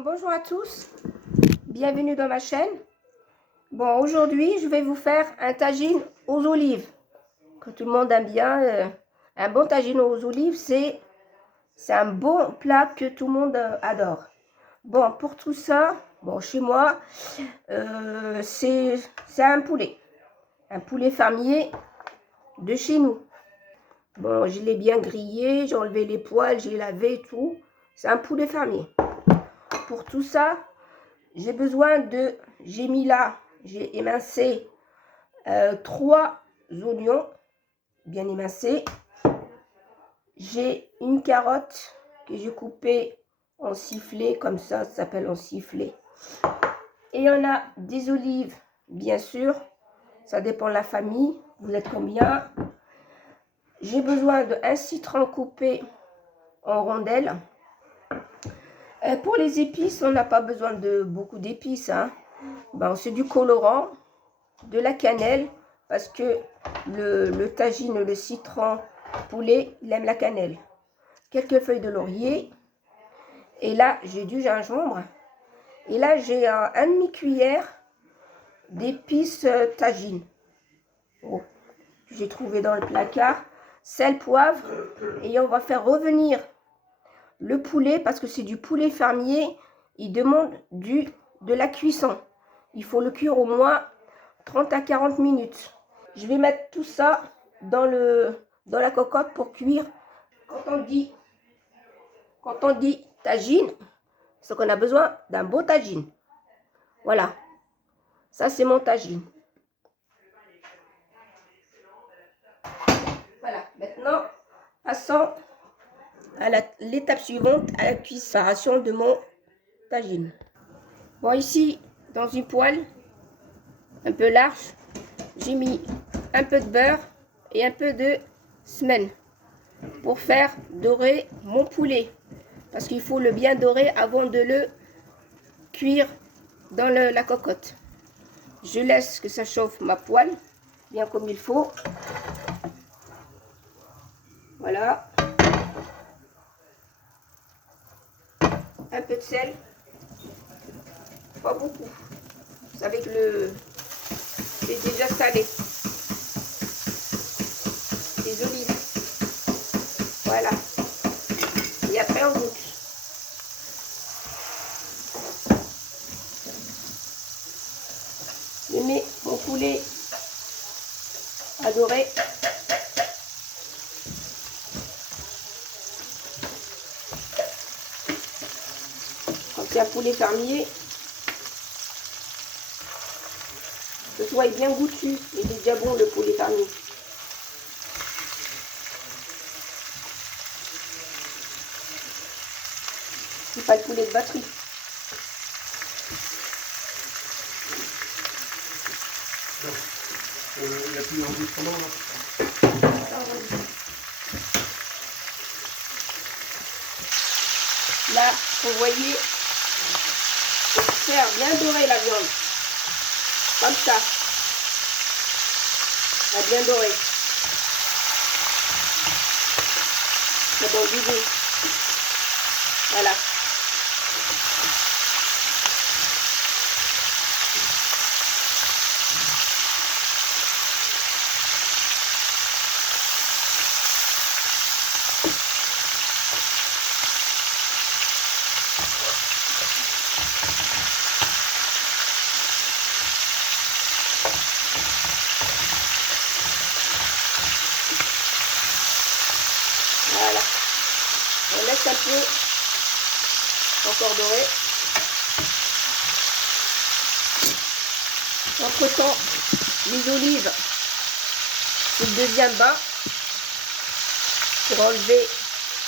Bon, bonjour à tous, bienvenue dans ma chaîne. Bon, aujourd'hui, je vais vous faire un tagine aux olives, que tout le monde aime bien. Un bon tagine aux olives, c'est un bon plat que tout le monde adore. Bon, pour tout ça, bon, chez moi, c'est un poulet fermier de chez nous. Bon, je l'ai bien grillé, j'ai enlevé les poils, j'ai lavé tout. C'est un poulet fermier. Pour tout ça, j'ai besoin de, j'ai émincé 3 oignons bien émincés. J'ai une carotte que j'ai coupée en sifflets, comme ça s'appelle en sifflets. Et on a des olives, bien sûr, ça dépend de la famille, vous êtes combien. J'ai besoin d'un citron coupé en rondelles. Pour les épices, on n'a pas besoin de beaucoup d'épices, hein. Bon, c'est du colorant, de la cannelle, parce que le tagine, le citron poulet, il aime la cannelle. Quelques feuilles de laurier. Et là, j'ai du gingembre. Et là, j'ai un demi-cuillère d'épices tagine. Oh, j'ai trouvé dans le placard. Sel, poivre. Et on va faire revenir le poulet, parce que c'est du poulet fermier. Il demande de la cuisson. Il faut le cuire au moins 30 à 40 minutes. Je vais mettre tout ça dans la cocotte pour cuire. Quand on dit tagine, c'est qu'on a besoin d'un beau tagine. Voilà. Ça, c'est mon tagine. Voilà. Maintenant, passons à l'étape suivante, à la cuisson de mon tagine. Bon, ici, dans une poêle un peu large, j'ai mis un peu de beurre et un peu de semaine pour faire dorer mon poulet, parce qu'il faut le bien dorer avant de le cuire dans la cocotte. Je laisse que ça chauffe ma poêle bien comme il faut. Voilà. Un peu de sel, pas beaucoup. Vous savez que c'est déjà salé. Les olives. Voilà. Et après on goûte. Je mets mon poulet à dorer. Quand c'est un poulet fermier, que ce soit bien goûtu. Il est déjà bon le poulet fermier. C'est pas le poulet de batterie. Il n'y a plus d'enregistrement là. Là, vous voyez, faire bien dorer la viande. Comme ça. La bien dorée. C'est bon du goût. Voilà. Voilà. On laisse un peu encore dorer. Entre temps, les olives, c'est le deuxième bain pour enlever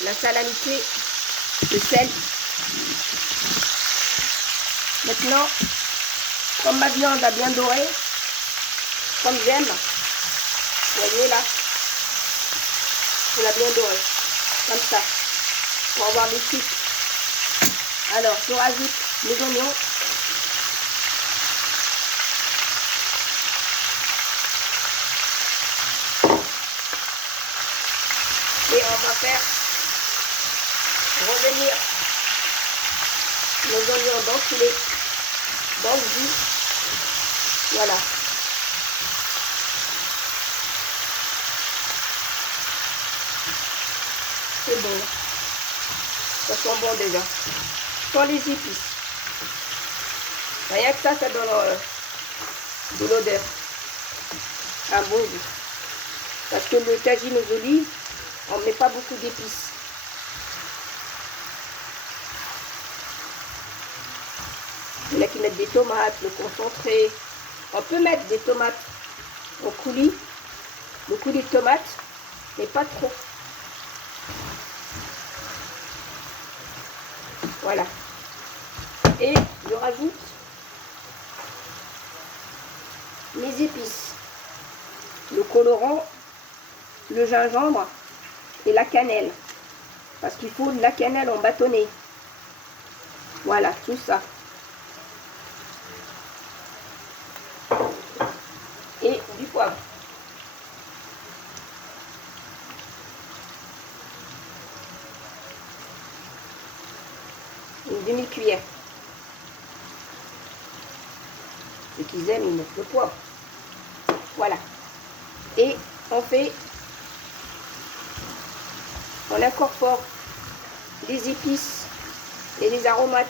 la salinité, le sel. Maintenant, comme ma viande a bien doré, comme j'aime, vous voyez là, on l'a bien doré, comme ça, pour avoir des sucres. Alors, je rajoute les oignons. Et on va faire revenir nos oignons dans le jus. Voilà. C'est bon. Ça sent bon déjà. Sans les épices. Rien que ça donne de l'odeur. Un bon goût. Parce que le tagine aux olives, on ne met pas beaucoup d'épices. Il y en a qui mettent des tomates, le concentré. On peut mettre des tomates au coulis, le coulis de tomates, mais pas trop. Voilà. Et je rajoute mes épices, le colorant, le gingembre et la cannelle. Parce qu'il faut de la cannelle en bâtonnet. Voilà, tout ça. Et du poivre. Une demi-cuillère. Ceux qui aiment, ils mettent le poivre. Voilà. Et on incorpore les épices et les aromates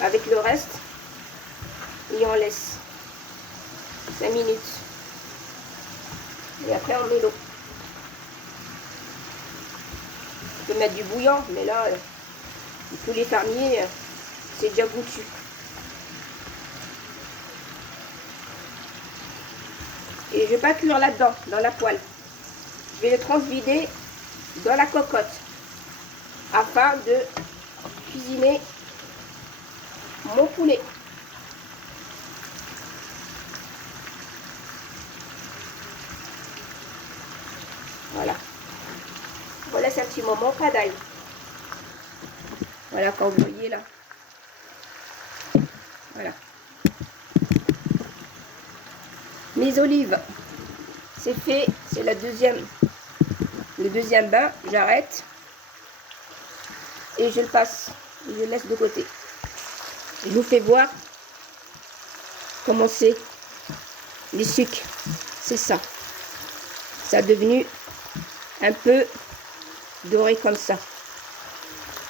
avec le reste et on laisse 5 minutes. Et après on met l'eau. On peut mettre du bouillon, mais là, tous les fermiers, c'est déjà goûtu. Et je vais pas cuire là-dedans, dans la poêle. Je vais le transvider dans la cocotte afin de cuisiner mon poulet. Voilà. On laisse un petit moment, pas d'ail. Voilà, quand vous voyez là. Voilà. Mes olives, c'est fait, c'est le deuxième bain, j'arrête et je le passe, je le laisse de côté. Je vous fais voir comment c'est les sucres, c'est ça. Ça a devenu un peu doré comme ça.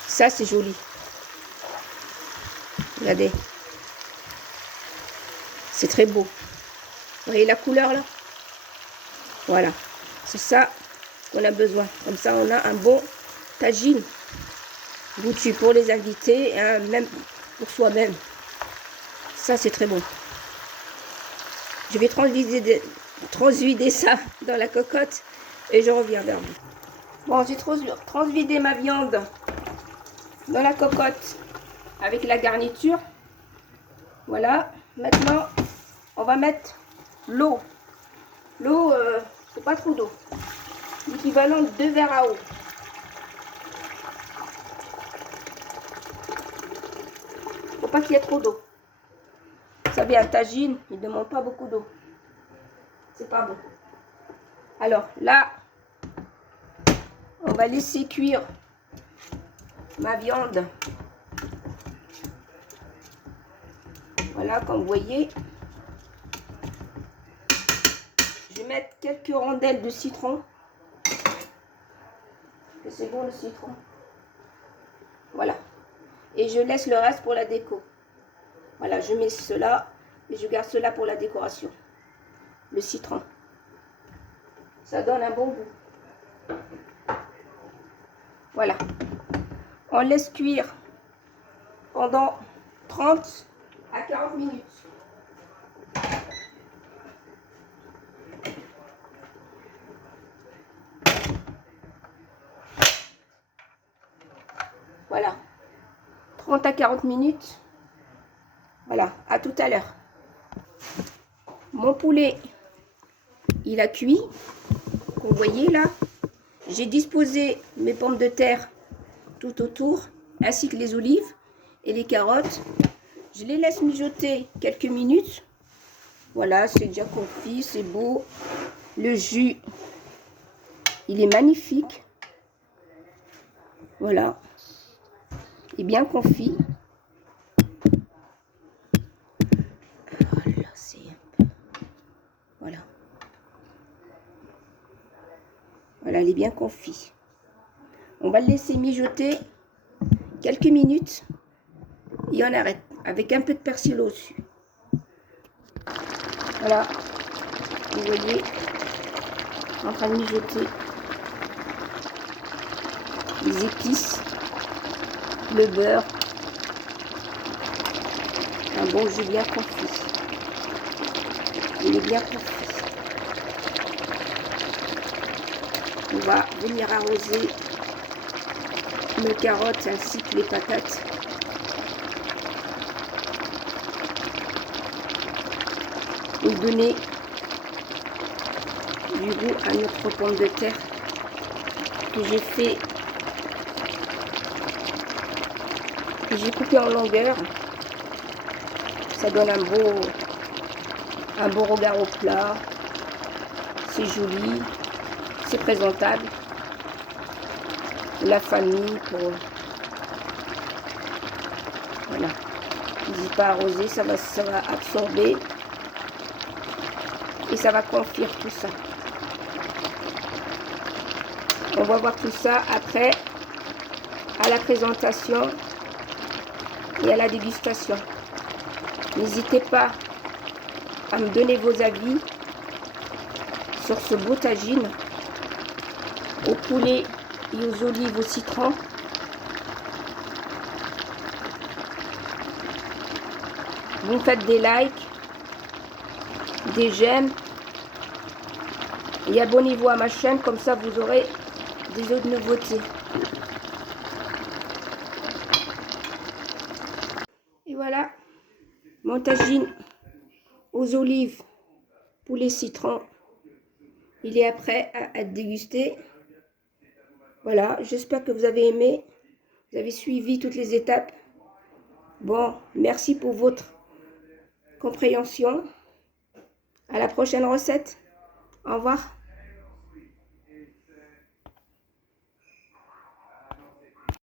Ça c'est joli. Regardez, c'est très beau. Vous voyez la couleur là? Voilà, c'est ça qu'on a besoin. Comme ça, on a un bon tagine goûtu pour les invités, hein, même pour soi-même. Ça, c'est très bon. Je vais transvider ça dans la cocotte et je reviens vers vous. Bon, j'ai transvidé ma viande dans la cocotte avec la garniture. Voilà, maintenant, on va mettre l'eau. L'eau, c'est pas trop d'eau. L'équivalent de 2 verres à eau. Faut pas qu'il y ait trop d'eau. Vous savez, un tagine, il ne demande pas beaucoup d'eau. C'est pas bon. Alors là, on va laisser cuire ma viande. Voilà, comme vous voyez. Je vais mettre quelques rondelles de citron. C'est bon le citron. Voilà. Et je laisse le reste pour la déco. Voilà, je mets cela et je garde cela pour la décoration. Le citron. Ça donne un bon goût. Voilà. On laisse cuire pendant 30 à 40 minutes. Voilà. 30 à 40 minutes. Voilà, à tout à l'heure. Mon poulet, il a cuit. Vous voyez là. J'ai disposé mes pommes de terre tout autour, ainsi que les olives et les carottes. Je les laisse mijoter quelques minutes. Voilà, c'est déjà confit, c'est beau. Le jus, il est magnifique. Voilà. Et bien confit. Voilà, c'est... Voilà. Voilà, elle est bien confit. On va le laisser mijoter quelques minutes et on arrête avec un peu de persil au-dessus. Voilà, vous voyez, en train de mijoter les épices, le beurre, un bon jus bien confit. Il est bien confit. On va venir arroser nos carottes ainsi que les patates. Pour donner du goût à notre pomme de terre que j'ai fait, que j'ai coupé en longueur. Ça donne un beau regard au plat. C'est joli, c'est présentable. Pour la famille, voilà. N'hésitez pas à arroser, ça va absorber et ça va confire tout ça. On va voir tout ça après à la présentation et à la dégustation. N'hésitez pas à me donner vos avis sur ce beau tagine au poulet et aux olives au citron. Vous me faites des likes, des j'aime et abonnez-vous à ma chaîne, comme ça vous aurez des autres nouveautés. Et voilà, mon tagine aux olives, poulet citron, il est prêt à être dégusté. Voilà, j'espère que vous avez aimé, vous avez suivi toutes les étapes. Bon, merci pour votre compréhension. À la prochaine recette. Au revoir.